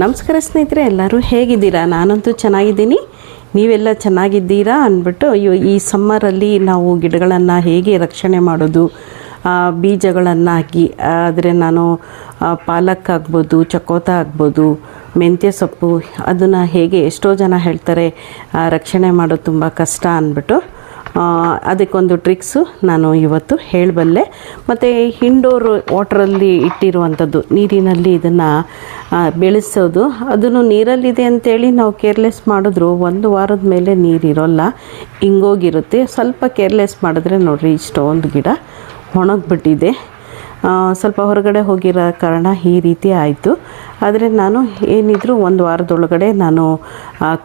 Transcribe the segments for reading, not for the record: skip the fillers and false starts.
ನಮಸ್ಕಾರ ಸ್ನೇಹಿತರೆ, ಎಲ್ಲರೂ ಹೇಗಿದ್ದೀರಾ? ನಾನಂತೂ ಚೆನ್ನಾಗಿದ್ದೀನಿ. ನೀವೆಲ್ಲ ಚೆನ್ನಾಗಿದ್ದೀರಾ ಅಂದ್ಬಿಟ್ಟು ಈ ಸಮ್ಮರಲ್ಲಿ ನಾವು ಗಿಡಗಳನ್ನು ಹೇಗೆ ರಕ್ಷಣೆ ಮಾಡೋದು, ಬೀಜಗಳನ್ನು ಹಾಕಿ ಆದರೆ ನಾನು ಪಾಲಕ್ ಆಗ್ಬೋದು, ಚಕೋತ ಆಗ್ಬೋದು, ಮೆಂತ್ಯ ಸೊಪ್ಪು ಅದನ್ನು ಹೇಗೆ ಎಷ್ಟೋ ಜನ ಹೇಳ್ತಾರೆ ರಕ್ಷಣೆ ಮಾಡೋದು ತುಂಬ ಕಷ್ಟ ಅಂದ್ಬಿಟ್ಟು ಅದಕ್ಕೊಂದು ಟ್ರಿಕ್ಸು ನಾನು ಇವತ್ತು ಹೇಳಬಲ್ಲೆ. ಮತ್ತು ಇಂಡೋರ್ ವಾಟ್ರಲ್ಲಿ ಇಟ್ಟಿರುವಂಥದ್ದು, ನೀರಿನಲ್ಲಿ ಇದನ್ನು ಬೆಳೆಸೋದು. ಅದನ್ನು ನೀರಲ್ಲಿದೆ ಅಂತೇಳಿ ನಾವು ಕೇರ್ಲೆಸ್ ಮಾಡಿದ್ರು ಒಂದು ವಾರದ ಮೇಲೆ ನೀರಿರೋಲ್ಲ, ಹಿಂಗೋಗಿರುತ್ತೆ. ಸ್ವಲ್ಪ ಕೇರ್ಲೆಸ್ ಮಾಡಿದ್ರೆ ನೋಡಿರಿ ಇಷ್ಟೊಂದು ಗಿಡ ಒಣಗಿಬಿಟ್ಟಿದೆ. ಸ್ವಲ್ಪ ಹೊರಗಡೆ ಹೋಗಿರೋ ಕಾರಣ ಈ ರೀತಿ ಆಯಿತು. ಆದರೆ ನಾನು ಏನಿದ್ರು ಒಂದು ವಾರದೊಳಗಡೆ ನಾನು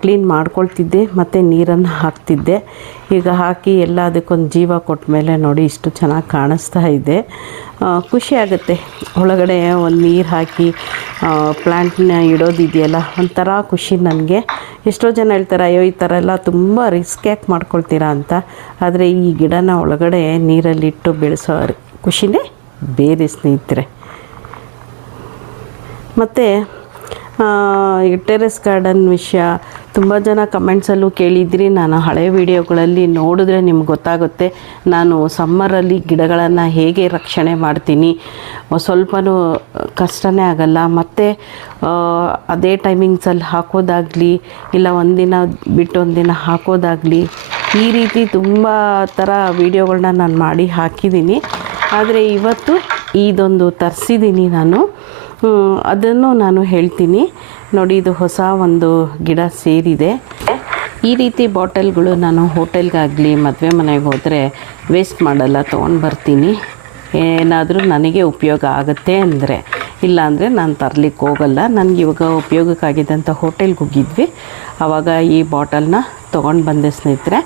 ಕ್ಲೀನ್ ಮಾಡ್ಕೊಳ್ತಿದ್ದೆ ಮತ್ತು ನೀರನ್ನು ಹಾಕ್ತಿದ್ದೆ. ಈಗ ಹಾಕಿ ಎಲ್ಲ ಅದಕ್ಕೊಂದು ಜೀವ ಕೊಟ್ಟ ಮೇಲೆ ನೋಡಿ ಇಷ್ಟು ಚೆನ್ನಾಗಿ ಕಾಣಿಸ್ತಾ ಇದೆ. ಖುಷಿ ಆಗುತ್ತೆ ಒಳಗಡೆ ಒಂದು ನೀರು ಹಾಕಿ ಪ್ಲ್ಯಾಂಟ್ನ ಇಡೋದಿದೆಯಲ್ಲ, ಒಂಥರ ಖುಷಿ ನನಗೆ. ಎಷ್ಟೋ ಜನ ಹೇಳ್ತಾರೆ ಅಯ್ಯೋ ಈ ಥರ ಎಲ್ಲ ತುಂಬ ರಿಸ್ಕ್ ಯಾಕೆ ಮಾಡ್ಕೊಳ್ತೀರಾ ಅಂತ. ಆದರೆ ಈ ಗಿಡನ ಒಳಗಡೆ ನೀರಲ್ಲಿಟ್ಟು ಬೆಳೆಸೋ ಖುಷಿನೇ ಬೇರೆ ಸ್ನೇಹಿತರೆ. ಮತ್ತು ಟೆರೆಸ್ ಗಾರ್ಡನ್ ವಿಷಯ ತುಂಬ ಜನ ಕಮೆಂಟ್ಸಲ್ಲೂ ಕೇಳಿದ್ರಿ. ನಾನು ಹಳೆಯ ವಿಡಿಯೋಗಳಲ್ಲಿ ನೋಡಿದ್ರೆ ನಿಮ್ಗೆ ಗೊತ್ತಾಗುತ್ತೆ ನಾನು ಸಮ್ಮರಲ್ಲಿ ಗಿಡಗಳನ್ನು ಹೇಗೆ ರಕ್ಷಣೆ ಮಾಡ್ತೀನಿ. ಸ್ವಲ್ಪನೂ ಕಷ್ಟನೇ ಆಗಲ್ಲ. ಮತ್ತು ಅದೇ ಟೈಮಿಂಗ್ಸಲ್ಲಿ ಹಾಕೋದಾಗಲಿ ಇಲ್ಲ ಒಂದಿನ ಬಿಟ್ಟು ಒಂದಿನ ಹಾಕೋದಾಗಲಿ, ಈ ರೀತಿ ತುಂಬ ಥರ ವೀಡಿಯೋಗಳನ್ನ ನಾನು ಮಾಡಿ ಹಾಕಿದ್ದೀನಿ. ಆದರೆ ಇವತ್ತು ಇದೊಂದು ತರಿಸಿದ್ದೀನಿ ನಾನು, ಅದನ್ನು ನಾನು ಹೇಳ್ತೀನಿ ನೋಡಿ. ಇದು ಹೊಸ ಒಂದು ಗಿಡ ಸೇರಿದೆ. ಈ ರೀತಿ ಬಾಟಲ್ಗಳು ನಾನು ಹೋಟೆಲ್ಗಾಗಲಿ ಮದುವೆ ಮನೆಗೆ ಹೋದರೆ ವೇಸ್ಟ್ ಮಾಡಲ್ಲ, ತೊಗೊಂಡು ಬರ್ತೀನಿ. ಏನಾದರೂ ನನಗೆ ಉಪಯೋಗ ಆಗುತ್ತೆ ಅಂದರೆ, ಇಲ್ಲಾಂದರೆ ನಾನು ತರಲಿಕ್ಕೆ ಹೋಗಲ್ಲ. ನನಗೆ ಇವಾಗ ಉಪಯೋಗಕ್ಕಾಗಿದ್ದಂಥ ಹೋಟೆಲ್ಗೆ ಹೋಗಿದ್ವಿ, ಆವಾಗ ಈ ಬಾಟಲ್ನ ತೊಗೊಂಡು ಬಂದೆ ಸ್ನೇಹಿತರೆ.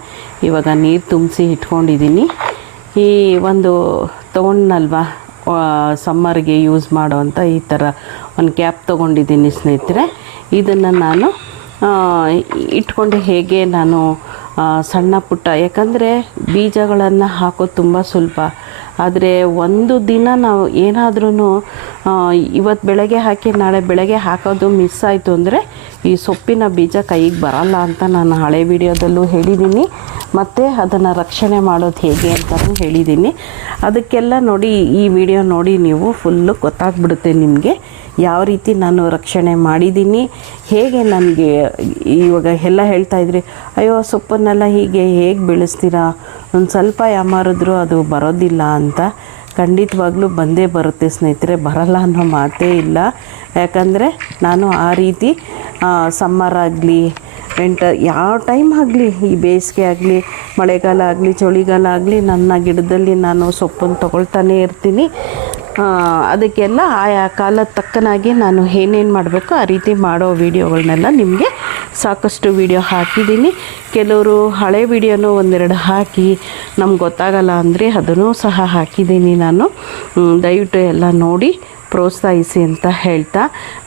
ಇವಾಗ ನೀರು ತುಂಬಿಸಿ ಇಟ್ಕೊಂಡಿದ್ದೀನಿ. ಈ ಒಂದು ತೊಗೊಂಡ್ನಲ್ವ ಸಮ್ಮರ್ಗೆ ಯೂಸ್ ಮಾಡೋವಂಥ ಈ ಥರ ಒಂದು ಕ್ಯಾಪ್ ತೊಗೊಂಡಿದ್ದೀನಿ ಸ್ನೇಹಿತರೆ. ಇದನ್ನು ನಾನು ಇಟ್ಕೊಂಡು ಹೇಗೆ ನಾನು ಸಣ್ಣ ಪುಟ್ಟ, ಯಾಕಂದರೆ ಬೀಜಗಳನ್ನು ಹಾಕೋದು ತುಂಬ ಸುಲಭ. ಆದರೆ ಒಂದು ದಿನ ನಾವು ಏನಾದ್ರೂ ಇವತ್ತು ಬೆಳಗ್ಗೆ ಹಾಕಿ ನಾಳೆ ಬೆಳಗ್ಗೆ ಹಾಕೋದು ಮಿಸ್ ಆಯಿತು ಅಂದರೆ ಈ ಸೊಪ್ಪಿನ ಬೀಜ ಕೈಗೆ ಬರಲ್ಲ ಅಂತ ನಾನು ಹಳೆ ವಿಡಿಯೋದಲ್ಲೂ ಹೇಳಿದ್ದೀನಿ. ಮತ್ತು ಅದನ್ನು ರಕ್ಷಣೆ ಮಾಡೋದು ಹೇಗೆ ಅಂತಲೂ ಹೇಳಿದ್ದೀನಿ. ಅದಕ್ಕೆಲ್ಲ ನೋಡಿ ಈ ವಿಡಿಯೋ ನೋಡಿ ನೀವು ಫುಲ್ಲು ಗೊತ್ತಾಗ್ಬಿಡುತ್ತೆ ನಿಮಗೆ ಯಾವ ರೀತಿ ನಾನು ರಕ್ಷಣೆ ಮಾಡಿದ್ದೀನಿ. ಹೇಗೆ ನನಗೆ ಇವಾಗ ಎಲ್ಲ ಹೇಳ್ತಾಯಿದ್ರಿ ಅಯ್ಯೋ ಸೊಪ್ಪನ್ನೆಲ್ಲ ಹೀಗೆ ಹೇಗೆ ಬೆಳೆಸ್ತೀರಾ, ಒಂದು ಸ್ವಲ್ಪ ಯಾಮಾರಿದ್ರು ಅದು ಬರೋದಿಲ್ಲ ಅಂತ. ಖಂಡಿತವಾಗ್ಲೂ ಬಂದೇ ಬರುತ್ತೆ ಸ್ನೇಹಿತರೆ, ಬರಲ್ಲ ಅನ್ನೋ ಮಾತೇ ಇಲ್ಲ. ಯಾಕಂದರೆ ನಾನು ಆ ರೀತಿ ಸಮ್ಮರ್ ಆಗಲಿ ವಿಂಟರ್ ಯಾವ ಟೈಮ್ ಆಗಲಿ, ಈ ಬೇಸಿಗೆ ಆಗಲಿ ಮಳೆಗಾಲ ಆಗಲಿ ಚಳಿಗಾಲ ಆಗಲಿ ನನ್ನ ಗಿಡದಲ್ಲಿ ನಾನು ಸೊಪ್ಪನ್ನು ತೊಗೊಳ್ತಾನೇ ಇರ್ತೀನಿ. ಅದಕ್ಕೆಲ್ಲ ಆಯಾ ಕಾಲದ ತಕ್ಕನಾಗಿ ನಾನು ಏನೇನು ಮಾಡಬೇಕು ಆ ರೀತಿ ಮಾಡೋ ವೀಡಿಯೋಗಳನ್ನೆಲ್ಲ ನಿಮಗೆ ಸಾಕಷ್ಟು ವೀಡಿಯೋ ಹಾಕಿದ್ದೀನಿ. ಕೆಲವರು ಹಳೆ ವೀಡಿಯೋನೂ ಒಂದೆರಡು ಹಾಕಿ ನಮ್ಗೆ ಗೊತ್ತಾಗಲ್ಲ ಅಂದರೆ ಅದನ್ನು ಸಹ ಹಾಕಿದ್ದೀನಿ ನಾನು. ದಯವಿಟ್ಟು ಎಲ್ಲ ನೋಡಿ ಪ್ರೋತ್ಸಾಹಿಸಿ ಅಂತ ಹೇಳ್ತಾ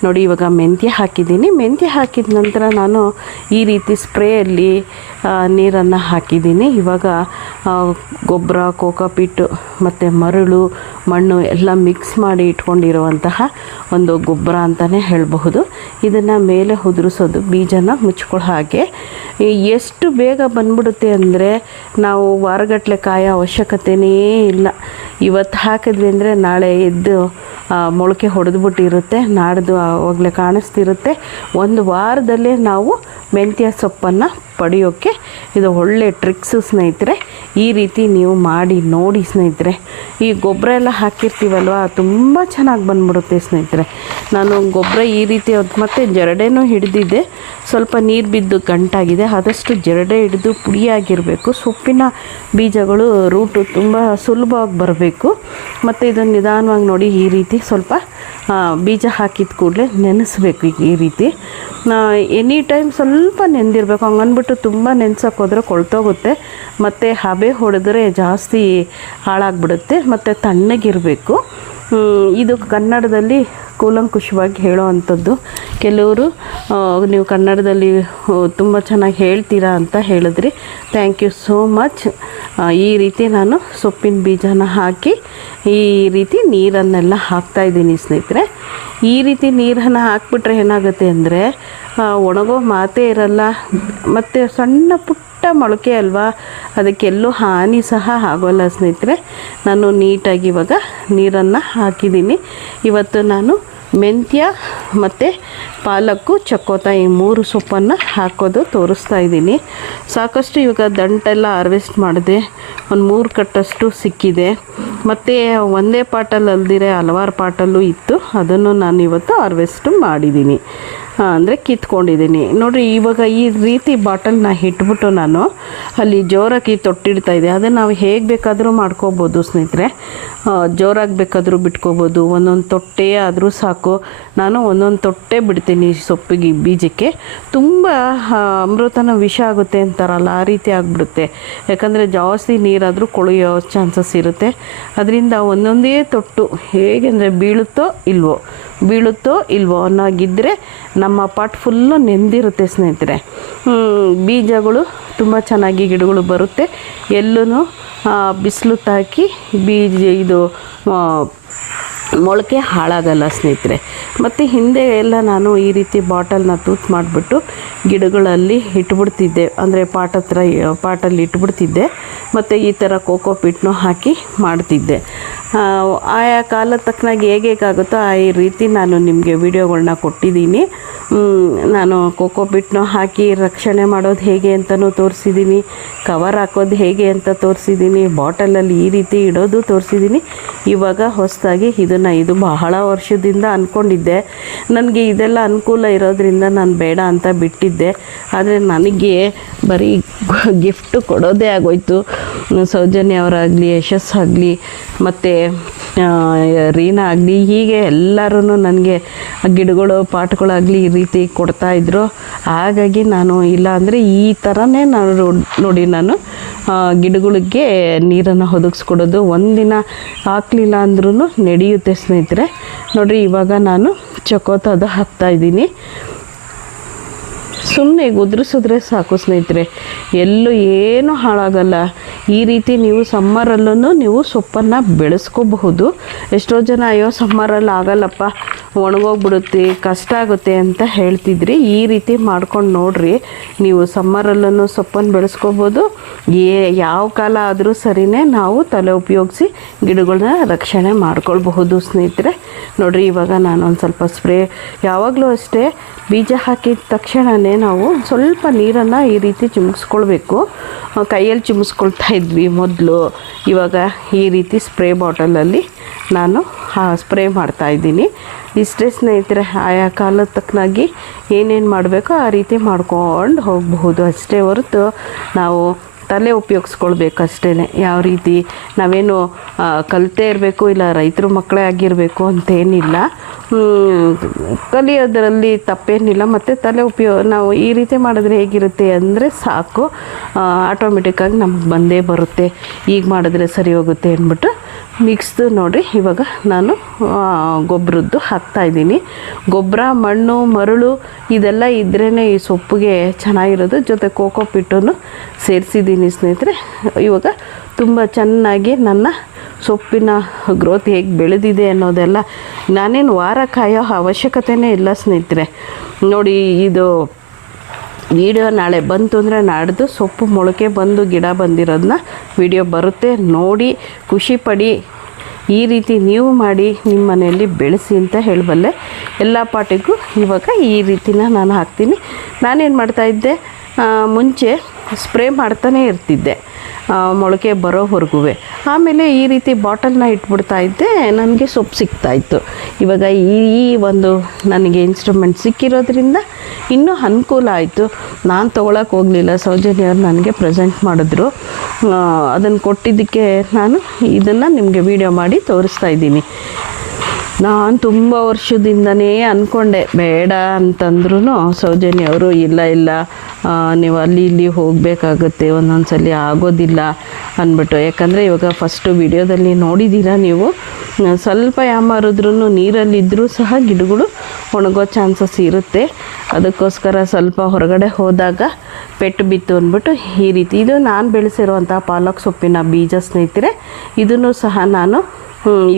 ನೋಡಿ. ಇವಾಗ ಮೆಂತ್ಯ ಹಾಕಿದ್ದೀನಿ. ಮೆಂತ್ಯ ಹಾಕಿದ ನಂತರ ನಾನು ಈ ರೀತಿ ಸ್ಪ್ರೇಯಲ್ಲಿ ನೀರನ್ನು ಹಾಕಿದ್ದೀನಿ. ಇವಾಗ ಗೊಬ್ಬರ, ಕೋಕೋಪಿಟ್ಟು ಮತ್ತು ಮರಳು, ಮಣ್ಣು ಎಲ್ಲ ಮಿಕ್ಸ್ ಮಾಡಿ ಇಟ್ಕೊಂಡಿರುವಂತಹ ಒಂದು ಗೊಬ್ಬರ ಅಂತಲೇ ಹೇಳಬಹುದು. ಇದನ್ನು ಮೇಲೆ ಉದುರಿಸೋದು, ಬೀಜನ ಮುಚ್ಕೊಳ್ಳೋ ಹಾಗೆ. ಎಷ್ಟು ಬೇಗ ಬಂದ್ಬಿಡುತ್ತೆ ಅಂದರೆ ನಾವು ವಾರಗಟ್ಟಲೆ ಕಾಯೋ ಅವಶ್ಯಕತೆಯೇ ಇಲ್ಲ. ಇವತ್ತು ಹಾಕಿದ್ವಿ ಅಂದರೆ ನಾಳೆ ಎದ್ದು ಮೊಳಕೆ ಹೊಡೆದ್ಬಿಟ್ಟಿರುತ್ತೆ, ನಾಡ್ದು ಆವಾಗಲೇ ಕಾಣಿಸ್ತಿರುತ್ತೆ. ಒಂದು ವಾರದಲ್ಲೇ ನಾವು ಮೆಂತ್ಯ ಸೊಪ್ಪನ್ನು ಪಡೆಯೋಕ್ಕೆ ಇದು ಒಳ್ಳೆ ಟ್ರಿಕ್ಸು ಸ್ನೇಹಿತರೆ. ಈ ರೀತಿ ನೀವು ಮಾಡಿ ನೋಡಿ ಸ್ನೇಹಿತರೆ. ಈ ಗೊಬ್ಬರ ಎಲ್ಲ ಹಾಕಿರ್ತೀವಲ್ವ ತುಂಬ ಚೆನ್ನಾಗಿ ಬಂದ್ಬಿಡುತ್ತೆ ಸ್ನೇಹಿತರೆ. ನಾನು ಗೊಬ್ಬರ ಈ ರೀತಿ ಮತ್ತು ಜರಡೆನೂ ಹಿಡಿದಿದ್ದೆ, ಸ್ವಲ್ಪ ನೀರು ಬಿದ್ದು ಗಂಟಾಗಿದೆ. ಆದಷ್ಟು ಜರಡೆ ಹಿಡಿದು ಪುಡಿಯಾಗಿರಬೇಕು. ಸೊಪ್ಪಿನ ಬೀಜಗಳು ರೂಟು ತುಂಬ ಸುಲಭವಾಗಿ ಬರಬೇಕು. ಮತ್ತು ಇದನ್ನು ನಿಧಾನವಾಗಿ ನೋಡಿ ಈ ರೀತಿ ಸ್ವಲ್ಪ ಬೀಜ ಹಾಕಿದ ಕೂಡಲೇ ನೆನೆಸ್ಬೇಕು. ಈ ರೀತಿ ಎನಿ ಟೈಮ್ ಸ್ವಲ್ಪ ನೆಂದಿರಬೇಕು. ಹಂಗನ್ಬಿಟ್ಟು ತುಂಬ ನೆನೆಸೋಕೆ ಹೋದರೆ ಕೊಳ್ತೋಗುತ್ತೆ, ಮತ್ತು ಹಬೆ ಹೊಡೆದ್ರೆ ಜಾಸ್ತಿ ಹಾಳಾಗ್ಬಿಡುತ್ತೆ. ಮತ್ತು ತಣ್ಣಗಿರಬೇಕು. ಇದು ಕನ್ನಡದಲ್ಲಿ ಕೂಲಂಕುಷವಾಗಿ ಹೇಳೋ ಅಂಥದ್ದು. ಕೆಲವರು ನೀವು ಕನ್ನಡದಲ್ಲಿ ತುಂಬ ಚೆನ್ನಾಗಿ ಹೇಳ್ತೀರಾ ಅಂತ ಹೇಳಿದ್ರಿ. Thank you so much. ಈ ರೀತಿ ನಾನು ಸೊಪ್ಪಿನ ಬೀಜನ ಹಾಕಿ ಈ ರೀತಿ ನೀರನ್ನೆಲ್ಲ ಹಾಕ್ತಾಯಿದ್ದೀನಿ ಸ್ನೇಹಿತರೆ. ಈ ರೀತಿ ನೀರನ್ನು ಹಾಕ್ಬಿಟ್ರೆ ಏನಾಗುತ್ತೆ ಅಂದರೆ ಒಣಗೋ ಮಾತೇ ಇರಲ್ಲ, ಮತ್ತು ಸಣ್ಣ ಪುಟ್ಟ ಮೊಳಕೆ ಅಲ್ವಾ, ಅದಕ್ಕೆಲ್ಲೂ ಹಾನಿ ಸಹ ಆಗೋಲ್ಲ ಸ್ನೇಹಿತರೆ. ನಾನು ನೀಟಾಗಿ ಇವಾಗ ನೀರನ್ನು ಹಾಕಿದ್ದೀನಿ. ಇವತ್ತು ನಾನು ಮೆಂತ್ಯ ಮತ್ತು ಪಾಲಕ್ಕು ಚಕ್ಕೋತ ಈ 3 ಸೊಪ್ಪನ್ನು ಹಾಕೋದು ತೋರಿಸ್ತಾ ಇದ್ದೀನಿ. ಸಾಕಷ್ಟು ಇವಾಗ ದಂಟೆಲ್ಲ ಹಾರ್ವೆಸ್ಟ್ ಮಾಡಿದೆ, ಒಂದು 3 ಕಟ್ಟಷ್ಟು ಸಿಕ್ಕಿದೆ. ಮತ್ತು ಒಂದೇ ಪಾಟಲ್ಲಿ ಅಲ್ದಿರೆ ಹಲವಾರು ಪಾಟಲ್ಲೂ ಇತ್ತು, ಅದನ್ನು ನಾನು ಇವತ್ತು ಹಾರ್ವೆಸ್ಟ್ ಮಾಡಿದ್ದೀನಿ, ಅಂದರೆ ಕಿತ್ಕೊಂಡಿದ್ದೀನಿ. ನೋಡಿರಿ, ಇವಾಗ ಈ ರೀತಿ ಬಾಟಲ್ನ ಇಟ್ಬಿಟ್ಟು ನಾನು ಅಲ್ಲಿ ಜೋರಾಗಿ ತೊಟ್ಟಿಡ್ತಾಯಿದ್ದೆ. ಅದನ್ನು ನಾವು ಹೇಗೆ ಬೇಕಾದರೂ ಮಾಡ್ಕೋಬೋದು ಸ್ನೇಹಿತರೆ. ಜೋರಾಗಿ ಬೇಕಾದರೂ ಬಿಟ್ಕೋಬೋದು, ಒಂದೊಂದು ತೊಟ್ಟೆ ಆದರೂ ಸಾಕು. ನಾನು ಒಂದೊಂದು ತೊಟ್ಟೆ ಬಿಡ್ತೀನಿ ಸೊಪ್ಪಿಗೆ, ಬೀಜಕ್ಕೆ. ತುಂಬ ಅಮೃತನ ವಿಷ ಆಗುತ್ತೆ ಅಂತಾರಲ್ಲ, ಆ ರೀತಿ ಆಗಿಬಿಡುತ್ತೆ. ಯಾಕಂದರೆ ಜಾಸ್ತಿ ನೀರಾದರೂ ಕೊಳೆಯೋ ಚಾನ್ಸಸ್ ಇರುತ್ತೆ. ಅದರಿಂದ ಒಂದೊಂದೇ ತೊಟ್ಟು ಹೇಗೆಂದರೆ ಬೀಳುತ್ತೋ ಇಲ್ವೋ ಅನ್ನೋಗಿದ್ದರೆ ನಮ್ಮ ಪಾಟ್ ಫುಲ್ಲು ನೆಂದಿರುತ್ತೆ ಸ್ನೇಹಿತರೆ. ಬೀಜಗಳು ತುಂಬ ಚೆನ್ನಾಗಿ ಗಿಡಗಳು ಬರುತ್ತೆ. ಎಲ್ಲೂ ಬಿಸಿಲು ತಾಕಿ ಇದು ಮೊಳಕೆ ಹಾಳಾಗಲ್ಲ ಸ್ನೇಹಿತರೆ. ಮತ್ತು ಹಿಂದೆ ಎಲ್ಲ ನಾನು ಈ ರೀತಿ ಬಾಟಲ್ನ ತೂತು ಮಾಡಿಬಿಟ್ಟು ಗಿಡಗಳಲ್ಲಿ ಇಟ್ಬಿಡ್ತಿದ್ದೆ, ಅಂದರೆ ಪಾಟಲ್ಲಿ ಇಟ್ಬಿಡ್ತಿದ್ದೆ. ಮತ್ತು ಈ ಥರ ಕೋಕೋ ಪೀಟ್ನೂ ಹಾಕಿ ಮಾಡ್ತಿದ್ದೆ. ಆಯಾ ಕಾಲ ತಕ್ಕನಾಗಿ ಹೇಗಾಗುತ್ತೋ ಆ ರೀತಿ ನಾನು ನಿಮಗೆ ವಿಡಿಯೋಗಳನ್ನ ಕೊಟ್ಟಿದ್ದೀನಿ. ನಾನು ಕೋಕೋ ಪೀಟ್ನೂ ಹಾಕಿ ರಕ್ಷಣೆ ಮಾಡೋದು ಹೇಗೆ ಅಂತಲೂ ತೋರಿಸಿದ್ದೀನಿ, ಕವರ್ ಹಾಕೋದು ಹೇಗೆ ಅಂತ ತೋರಿಸಿದ್ದೀನಿ, ಬಾಟಲಲ್ಲಿ ಈ ರೀತಿ ಇಡೋದು ತೋರಿಸಿದ್ದೀನಿ. ಇವಾಗ ಹೊಸದಾಗಿ ಇದು ಬಹಳ ವರ್ಷದಿಂದ ಅಂದ್ಕೊಂಡಿದ್ದೆ. ನನಗೆ ಇದೆಲ್ಲ ಅನುಕೂಲ ಇರೋದ್ರಿಂದ ನಾನು ಬೇಡ ಅಂತ ಬಿಟ್ಟಿದ್ದೆ. ಆದರೆ ನನಗೆ ಬರೀ ಗಿಫ್ಟ್ ಕೊಡೋದೇ ಆಗೋಯ್ತು. ಸೌಜನ್ಯ ಅವರಾಗಲಿ, ಯಶಸ್ಸಾಗಲಿ, ಮತ್ತು ರೀನಾ ಆಗಲಿ, ಹೀಗೆ ಎಲ್ಲರೂ ನನಗೆ ಗಿಡಗಳು ಪಾಟ್ಗಳಾಗಲಿ ಈ ರೀತಿ ಕೊಡ್ತಾಯಿದ್ರು. ಹಾಗಾಗಿ ನಾನು ಇಲ್ಲ ಅಂದರೆ ಈ ಥರನೇ ನೋಡಿ ನಾನು ಗಿಡಗಳಿಗೆ ನೀರನ್ನು ಒದಗಿಸ್ಕೊಡೋದು. ಒಂದಿನ ಹಾಕಲಿಲ್ಲ ಅಂದ್ರೂ ನಡೆಯುತ್ತೆ ಸ್ನೇಹಿತರೆ. ನೋಡಿರಿ, ಇವಾಗ ನಾನು ಚಕೋತ ಹಾಕ್ತಾಯಿದ್ದೀನಿ. ಸುಮ್ಮನೆ ಉದುರಿಸಿದ್ರೆ ಸಾಕು ಸ್ನೇಹಿತರೆ, ಎಲ್ಲೂ ಏನೂ ಹಾಳಾಗಲ್ಲ. ಈ ರೀತಿ ನೀವು ಸಮ್ಮರಲ್ಲೂ ನೀವು ಸೊಪ್ಪನ್ನು ಬೆಳೆಸ್ಕೋಬಹುದು. ಎಷ್ಟೋ ಜನ ಅಯ್ಯೋ ಸಮ್ಮರಲ್ಲಿ ಆಗಲ್ಲಪ್ಪ, ಒಣಗೋಗ್ಬಿಡುತ್ತೆ, ಕಷ್ಟ ಆಗುತ್ತೆ ಅಂತ ಹೇಳ್ತಿದ್ರಿ. ಈ ರೀತಿ ಮಾಡ್ಕೊಂಡು ನೋಡಿರಿ, ನೀವು ಸಮ್ಮರಲ್ಲೂ ಸೊಪ್ಪನ್ನು ಬೆಳೆಸ್ಕೋಬೋದು. ಯಾವ ಕಾಲ ಆದರೂ ಸರಿಯೇ ನಾವು ತಲೆ ಉಪಯೋಗಿಸಿ ಗಿಡಗಳನ್ನ ರಕ್ಷಣೆ ಮಾಡ್ಕೊಳ್ಬಹುದು ಸ್ನೇಹಿತರೆ. ನೋಡಿರಿ, ಇವಾಗ ನಾನು ಒಂದು ಸ್ವಲ್ಪ ಸ್ಪ್ರೇ, ಯಾವಾಗಲೂ ಅಷ್ಟೇ ಬೀಜ ಹಾಕಿದ ತಕ್ಷಣವೇ ನಾವು ಸ್ವಲ್ಪ ನೀರನ್ನು ಈ ರೀತಿ ಚಿಮುಕ್ಸ್ಕೊಳ್ಬೇಕು. ಕೈಯಲ್ಲಿ ಚಿಮುಕ್ಸ್ಕೊಳ್ತಾ ಇದ್ವಿ ಮೊದಲು. ಇವಾಗ ಈ ರೀತಿ ಸ್ಪ್ರೇ ಬಾಟಲಲ್ಲಿ ನಾನು ಸ್ಪ್ರೇ ಮಾಡ್ತಾಯಿದ್ದೀನಿ. ಇಷ್ಟೇ ಸ್ನೇಹಿತರೆ, ಆಯಾ ಕಾಲದ ತಕ್ಕನಾಗಿ ಏನೇನು ಮಾಡಬೇಕೋ ಆ ರೀತಿ ಮಾಡ್ಕೊಂಡು ಹೋಗಬಹುದು ಅಷ್ಟೇ ಹೊರತು ನಾವು ತಲೆ ಉಪಯೋಗಿಸ್ಕೊಳ್ಬೇಕು ಅಷ್ಟೇ. ಯಾವ ರೀತಿ ನಾವೇನು ಕಲಿತೇ ಇರಬೇಕು, ಇಲ್ಲ ರೈತರು ಮಕ್ಕಳೇ ಆಗಿರಬೇಕು ಅಂತೇನಿಲ್ಲ. ಕಲಿಯೋದರಲ್ಲಿ ತಪ್ಪೇನಿಲ್ಲ. ಮತ್ತು ತಲೆ ನಾವು ಈ ರೀತಿ ಮಾಡಿದ್ರೆ ಹೇಗಿರುತ್ತೆ ಅಂದರೆ ಸಾಕು, ಆಟೋಮೆಟಿಕ್ಕಾಗಿ ನಮ್ಗೆ ಬಂದೇ ಬರುತ್ತೆ. ಈಗ ಮಾಡಿದ್ರೆ ಸರಿ ಹೋಗುತ್ತೆ ಅಂದ್ಬಿಟ್ಟು ಮಿಕ್ಸ್ದು. ನೋಡಿರಿ, ಇವಾಗ ನಾನು ಗೊಬ್ಬರದ್ದು ಹಾಕ್ತಾಯಿದ್ದೀನಿ. ಗೊಬ್ಬರ, ಮಣ್ಣು, ಮರಳು ಇದೆಲ್ಲ ಇದ್ರೇ ಈ ಸೊಪ್ಪಿಗೆ ಚೆನ್ನಾಗಿರೋದು. ಜೊತೆ ಕೋಕೋ ಪಿಟ್ಟನ್ನು ಸೇರಿಸಿದ್ದೀನಿ ಸ್ನೇಹಿತರೆ. ಇವಾಗ ತುಂಬ ಚೆನ್ನಾಗಿ ನನ್ನ ಸೊಪ್ಪಿನ ಗ್ರೋತ್ ಹೇಗೆ ಬೆಳೆದಿದೆ ಅನ್ನೋದೆಲ್ಲ ನಾನೇನು ವಾರ ಕಾಯೋ ಅವಶ್ಯಕತೆಯೇ ಇಲ್ಲ ಸ್ನೇಹಿತರೆ. ನೋಡಿ, ಇದು ವಿಡಿಯೋ ನಾಳೆ ಬಂತು ಅಂದರೆ ನಾಡ್ದು ಸೊಪ್ಪು ಮೊಳಕೆ ಬಂದು ಗಿಡ ಬಂದಿರೋದನ್ನ ವಿಡಿಯೋ ಬರುತ್ತೆ, ನೋಡಿ ಖುಷಿಪಡಿ. ಈ ರೀತಿ ನೀವು ಮಾಡಿ ನಿಮ್ಮ ಮನೆಯಲ್ಲಿ ಬೆಳೆಸಿ ಅಂತ ಹೇಳಬಲ್ಲೆ. ಎಲ್ಲ ಪಾಟಿಗೂ ಇವಾಗ ಈ ರೀತಿನ ನಾನು ಹಾಕ್ತೀನಿ. ನಾನೇನು ಮಾಡ್ತಾಯಿದ್ದೆ, ಮುಂಚೆ ಸ್ಪ್ರೇ ಮಾಡ್ತಾನೇ ಇರ್ತಿದ್ದೆ ಮೊಳಕೆ ಬರೋವರೆಗೂ. ಆಮೇಲೆ ಈ ರೀತಿ ಬಾಟಲ್ನ ಇಟ್ಬಿಡ್ತಾ ಇದ್ದೆ, ನನಗೆ ಸೊಪ್ಪು ಸಿಗ್ತಾಯಿತ್ತು. ಇವಾಗ ಈ ಒಂದು ನನಗೆ ಇನ್ಸ್ಟ್ರೂಮೆಂಟ್ ಸಿಕ್ಕಿರೋದ್ರಿಂದ ಇನ್ನೂ ಅನುಕೂಲ ಆಯಿತು. ನಾನು ತೊಗೊಳಕ್ಕೆ ಹೋಗಲಿಲ್ಲ, ಸೌಜನ್ಯವ್ರು ನನಗೆ ಪ್ರೆಸೆಂಟ್ ಮಾಡಿದ್ರು. ಅದನ್ನು ಕೊಟ್ಟಿದ್ದಕ್ಕೆ ನಾನು ಇದನ್ನು ನಿಮಗೆ ವಿಡಿಯೋ ಮಾಡಿ ತೋರಿಸ್ತಾ ಇದ್ದೀನಿ. ನಾನು ತುಂಬ ವರ್ಷದಿಂದನೇ ಅಂದ್ಕೊಂಡೆ ಬೇಡ ಅಂತಂದ್ರೂ ಸೌಜನ್ಯ ಅವರು ಇಲ್ಲ ನೀವು ಅಲ್ಲಿ ಇಲ್ಲಿ ಹೋಗಬೇಕಾಗುತ್ತೆ, ಒಂದೊಂದು ಸಲ ಆಗೋದಿಲ್ಲ ಅಂದ್ಬಿಟ್ಟು. ಯಾಕಂದರೆ ಇವಾಗ ಫಸ್ಟು ವಿಡಿಯೋದಲ್ಲಿ ನೋಡಿದ್ದೀರಾ ನೀವು, ಸ್ವಲ್ಪ ಯಾಮಾರಿದ್ರೂ ನೀರಲ್ಲಿದ್ದರೂ ಸಹ ಗಿಡಗಳು ಒಣಗೋ ಚಾನ್ಸಸ್ ಇರುತ್ತೆ. ಅದಕ್ಕೋಸ್ಕರ ಸ್ವಲ್ಪ ಹೊರಗಡೆ ಹೋದಾಗ ಪೆಟ್ಟು ಬಿತ್ತು ಅಂದ್ಬಿಟ್ಟು ಈ ರೀತಿ. ಇದು ನಾನು ಬೆಳೆಸಿರುವಂಥ ಪಾಲಕ್ ಸೊಪ್ಪಿನ ಬೀಜ ಸ್ನೇಹಿತರೆ. ಇದನ್ನು ಸಹ ನಾನು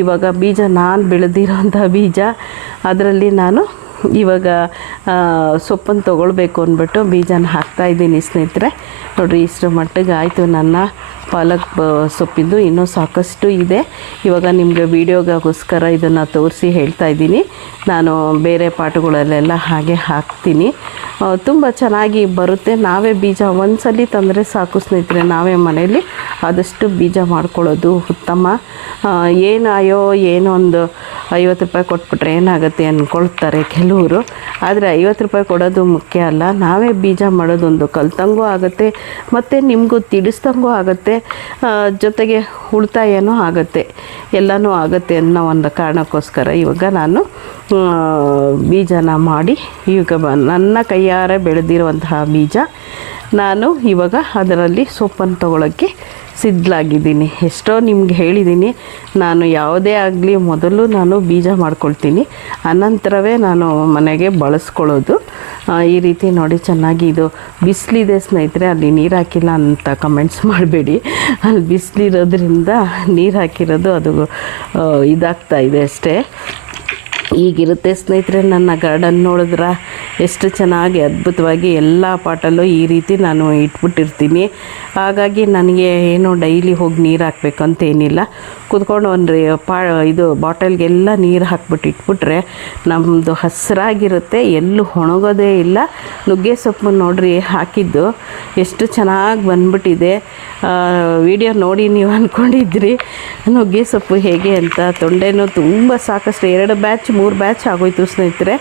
ಇವಾಗ ಬೀಜ ನಾನು ಬೆಳೆದಿರೋಂಥ ಬೀಜ. ಅದರಲ್ಲಿ ನಾನು ಇವಾಗ ಸೊಪ್ಪನ್ನು ತೊಗೊಳ್ಬೇಕು ಅಂದ್ಬಿಟ್ಟು ಬೀಜನ ಹಾಕ್ತಾಯಿದ್ದೀನಿ ಸ್ನೇಹಿತರೆ. ನೋಡಿರಿ, ಇಷ್ಟರ ಮಟ್ಟಿಗೆ ಆಯಿತು ನನ್ನ ಪಾಲಕ್ ಸೊಪ್ಪಿಂದು. ಇನ್ನೂ ಸಾಕಷ್ಟು ಇದೆ. ಇವಾಗ ನಿಮಗೆ ವೀಡಿಯೋಗೋಸ್ಕರ ಇದನ್ನು ತೋರಿಸಿ ಹೇಳ್ತಾಯಿದ್ದೀನಿ. ನಾನು ಬೇರೆ ಪಾಟುಗಳಲ್ಲೆಲ್ಲ ಹಾಗೆ ಹಾಕ್ತೀನಿ. ತುಂಬ ಚೆನ್ನಾಗಿ ಬರುತ್ತೆ. ನಾವೇ ಬೀಜ ಒಂದ್ಸಲಿ ತಂದರೆ ಸಾಕು ಸ್ನೇಹಿತರೆ. ನಾವೇ ಮನೆಯಲ್ಲಿ ಆದಷ್ಟು ಬೀಜ ಮಾಡ್ಕೊಳ್ಳೋದು ಉತ್ತಮ. ಏನೋ ಒಂದು 50 ರೂಪಾಯಿ ಕೊಟ್ಬಿಟ್ರೆ ಏನಾಗುತ್ತೆ ಅಂದ್ಕೊಳ್ತಾರೆ ಕೆಲವರು. ಆದರೆ 50 ರೂಪಾಯಿ ಕೊಡೋದು ಮುಖ್ಯ ಅಲ್ಲ. ನಾವೇ ಬೀಜ ಮಾಡೋದೊಂದು ಕಲ್ತಂಗೂ ಆಗುತ್ತೆ, ಮತ್ತು ನಿಮಗೂ ತಿಳಿಸ್ದಂಗೂ ಆಗುತ್ತೆ, ಜೊತೆಗೆ ಉಳಿತಾಯನೂ ಆಗುತ್ತೆ, ಎಲ್ಲನೂ ಆಗುತ್ತೆ ಅನ್ನೋ ಒಂದು ಕಾರಣಕ್ಕೋಸ್ಕರ ಇವಾಗ ನಾನು ಬೀಜನ ಮಾಡಿ ಈಗ ನನ್ನ ಕೈಯಾರೆ ಬೆಳೆದಿರುವಂತಹ ಬೀಜ ನಾನು ಇವಾಗ ಅದರಲ್ಲಿ ಸೊಪ್ಪನ್ನು ತೊಗೊಳಕ್ಕೆ ಸಿದ್ಧಲಾಗಿದ್ದೀನಿ. ಎಷ್ಟೋ ನಿಮ್ಗೆ ಹೇಳಿದ್ದೀನಿ, ನಾನು ಯಾವುದೇ ಆಗಲಿ ಮೊದಲು ನಾನು ಬೀಜ ಮಾಡ್ಕೊಳ್ತೀನಿ, ಅನಂತರವೇ ನಾನು ಮನೆಗೆ ಬಳಸ್ಕೊಳ್ಳೋದು. ಈ ರೀತಿ ನೋಡಿ, ಚೆನ್ನಾಗಿ ಇದು ಬಿಸಿಲಿದೆ ಸ್ನೇಹಿತರೆ. ಅಲ್ಲಿ ನೀರು ಹಾಕಿಲ್ಲ ಅಂತ ಕಮೆಂಟ್ಸ್ ಮಾಡಬೇಡಿ. ಅಲ್ಲಿ ಬಿಸಿಲಿರೋದ್ರಿಂದ ನೀರು ಹಾಕಿರೋದು ಅದು ಇದಾಗ್ತಾ ಇದೆ ಅಷ್ಟೇ. ಈಗಿರುತ್ತೆ ಸ್ನೇಹಿತರೆ ನನ್ನ ಗಾರ್ಡನ್. ನೋಡಿದ್ರೆ ಎಷ್ಟು ಚೆನ್ನಾಗಿ ಅದ್ಭುತವಾಗಿ ಎಲ್ಲ ಪಾಟಲ್ಲೂ ಈ ರೀತಿ ನಾನು ಇಟ್ಬಿಟ್ಟಿರ್ತೀನಿ. ಹಾಗಾಗಿ ನನಗೆ ಏನೋ ಡೈಲಿ ಹೋಗಿ ನೀರು ಹಾಕ್ಬೇಕಂತ ಏನಿಲ್ಲ. ಕುತ್ಕೊಂಡು ಇದು ಬಾಟಲ್ಗೆಲ್ಲ ನೀರು ಹಾಕ್ಬಿಟ್ಟು ಇಟ್ಬಿಟ್ರೆ ನಮ್ಮದು ಹಸಿರಾಗಿರುತ್ತೆ, ಎಲ್ಲೂ ಒಣಗೋದೇ ಇಲ್ಲ. ನುಗ್ಗೆ ಸೊಪ್ಪು ನೋಡ್ರಿ ಹಾಕಿದ್ದು ಎಷ್ಟು ಚೆನ್ನಾಗಿ ಬಂದ್ಬಿಟ್ಟಿದೆ. ವಿಡಿಯೋ ನೋಡಿ ನೀವು ಅಂದ್ಕೊಂಡಿದ್ರಿ ನುಗ್ಗೆ ಸೊಪ್ಪು ಹೇಗೆ ಅಂತ. ತೊಂಡೆನೂ ತುಂಬ ಸಾಕಷ್ಟು 2 ಬ್ಯಾಚ್ 3 ಬ್ಯಾಚ್ ಆಗೋಯ್ತು ಸ್ನೇಹಿತರೆ.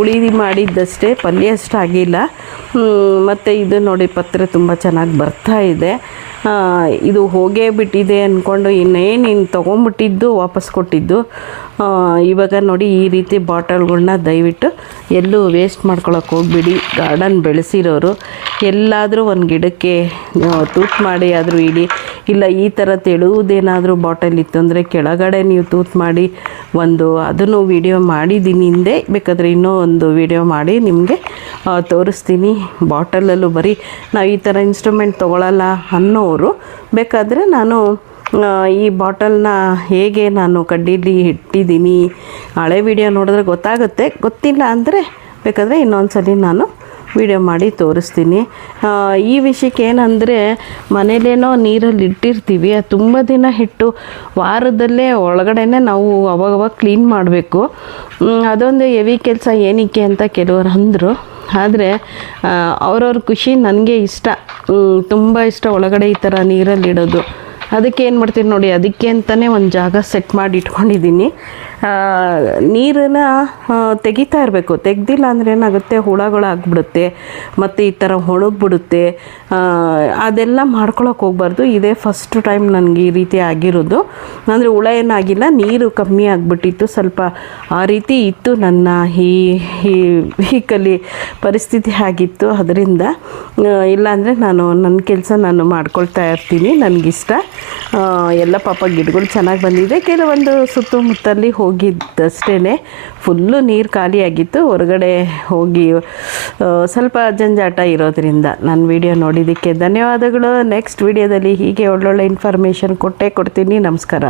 ಉಳಿ ಮಾಡಿದ್ದಷ್ಟೇ, ಪಲ್ಯ ಅಷ್ಟಾಗಿಲ್ಲ. ಮತ್ತು ಇದು ನೋಡಿ ಪತ್ರೆ ತುಂಬ ಚೆನ್ನಾಗಿ ಬರ್ತಾ ಇದೆ. ಇದು ಹೋಗೇ ಬಿಟ್ಟಿದೆ ಅಂದ್ಕೊಂಡು ಇನ್ನೇನು ತೊಗೊಂಬಿಟ್ಟಿದ್ದು ವಾಪಸ್ ಕೊಟ್ಟಿದ್ದು. ಇವಾಗ ನೋಡಿ ಈ ರೀತಿ ಬಾಟಲ್ಗಳ್ನ ದಯವಿಟ್ಟು ಎಲ್ಲೂ ವೇಸ್ಟ್ ಮಾಡ್ಕೊಳಕ್ಕೆ ಹೋಗ್ಬಿಡಿ. ಗಾರ್ಡನ್ ಬೆಳೆಸಿರೋರು ಎಲ್ಲಾದರೂ ಒಂದು ಗಿಡಕ್ಕೆ ತೂತು ಮಾಡಿ ಆದರೂ ಇಡಿ, ಇಲ್ಲ ಈ ಥರ ತೆಳುವುದೇನಾದರೂ ಬಾಟಲ್ ಇತ್ತು ಅಂದರೆ ಕೆಳಗಡೆ ನೀವು ತೂತು ಮಾಡಿ ಅದನ್ನು ವಿಡಿಯೋ ಮಾಡಿದ್ದೀನಿ ಹಿಂದೆ. ಬೇಕಾದರೆ ಇನ್ನೂ ಒಂದು ವಿಡಿಯೋ ಮಾಡಿ ನಿಮಗೆ ತೋರಿಸ್ತೀನಿ. ಬಾಟಲಲ್ಲೂ ಬರೀ ನಾವು ಈ ಥರ ಇನ್ಸ್ಟ್ರೂಮೆಂಟ್ ತೊಗೊಳ್ಳಲ್ಲ ಅನ್ನೋರು ಬೇಕಾದರೆ ನಾನು ಈ ಬಾಟಲ್ನ ಹೇಗೆ ನಾನು ಕಡ್ಡೀಲಿ ಇಟ್ಟಿದ್ದೀನಿ ಹಳೆ ವಿಡಿಯೋ ನೋಡಿದ್ರೆ ಗೊತ್ತಾಗುತ್ತೆ. ಗೊತ್ತಿಲ್ಲ ಅಂದರೆ ಬೇಕಾದರೆ ಇನ್ನೊಂದು ಸಲ ನಾನು ವಿಡಿಯೋ ಮಾಡಿ ತೋರಿಸ್ತೀನಿ. ಈ ವಿಷಯಕ್ಕೆ ಏನಂದರೆ, ಮನೇಲೇನೋ ನೀರಲ್ಲಿ ಇಟ್ಟಿರ್ತೀವಿ, ಅದು ತುಂಬ ದಿನ ಇಟ್ಟು ವಾರದಲ್ಲೇ ಒಳಗಡೆನೇ ನಾವು ಅವಾಗವಾಗ ಕ್ಲೀನ್ ಮಾಡಬೇಕು. ಅದೊಂದು ಹೆವಿ ಕೆಲಸ ಏನಕ್ಕೆ ಅಂತ ಕೆಲವರು ಅಂದರು. ಆದರೆ ಅವ್ರವ್ರ ಖುಷಿ. ನನಗೆ ಇಷ್ಟ, ತುಂಬ ಇಷ್ಟ ಒಳಗಡೆ ಈ ಥರ ನೀರಲ್ಲಿಡೋದು. ಅದಕ್ಕೆ ಏನು ಮಾಡ್ತೀನಿ ನೋಡಿ, ಅದಕ್ಕೆ ಅಂತಲೇ ಒಂದು ಜಾಗ ಸೆಟ್ ಮಾಡಿ ಇಟ್ಕೊಂಡಿದ್ದೀನಿ. ನೀರನ್ನು ತೆಗಿತಾ ಇರಬೇಕು. ತೆಗ್ದಿಲ್ಲ ಅಂದರೆ ಏನಾಗುತ್ತೆ, ಹುಳಗಳಾಗ್ಬಿಡುತ್ತೆ, ಮತ್ತು ಈ ಥರ ಒಣಗಿಬಿಡುತ್ತೆ. ಅದೆಲ್ಲ ಮಾಡ್ಕೊಳಕ್ಕೆ ಹೋಗ್ಬಾರ್ದು. ಇದೇ ಫಸ್ಟ್ ಟೈಮ್ ನನಗೆ ಈ ರೀತಿ ಆಗಿರೋದು. ಅಂದರೆ ಹುಳ ಏನಾಗಿಲ್ಲ, ನೀರು ಕಮ್ಮಿ ಆಗಿಬಿಟ್ಟಿತ್ತು ಸ್ವಲ್ಪ. ಆ ರೀತಿ ಇತ್ತು ನನ್ನ ಈ ವೀಕಲ್ಲಿ ಪರಿಸ್ಥಿತಿ ಆಗಿತ್ತು. ಅದರಿಂದ ಇಲ್ಲಾಂದರೆ ನನ್ನ ಕೆಲಸ ನಾನು ಮಾಡ್ಕೊಳ್ತಾ ಇರ್ತೀನಿ, ನನಗಿಷ್ಟ. ಎಲ್ಲ ಪಾಪ ಗಿಡಗಳು ಚೆನ್ನಾಗಿ ಬಂದಿದೆ. ಕೆಲವೊಂದು ಸುತ್ತಮುತ್ತಲ್ಲಿ ಹೋಗಿದ್ದಷ್ಟೇ ಫುಲ್ಲು ನೀರು ಖಾಲಿಯಾಗಿತ್ತು. ಹೊರಗಡೆ ಹೋಗಿ ಸ್ವಲ್ಪ ಜಂಜಾಟ ಇರೋದ್ರಿಂದ. ನನ್ನ ವಿಡಿಯೋ ನೋಡಿದ್ದಕ್ಕೆ ಧನ್ಯವಾದಗಳು. ನೆಕ್ಸ್ಟ್ ವಿಡಿಯೋದಲ್ಲಿ ಹೀಗೆ ಒಳ್ಳೊಳ್ಳೆ ಇನ್ಫಾರ್ಮೇಷನ್ ಕೊಡ್ತೀನಿ. ನಮಸ್ಕಾರ.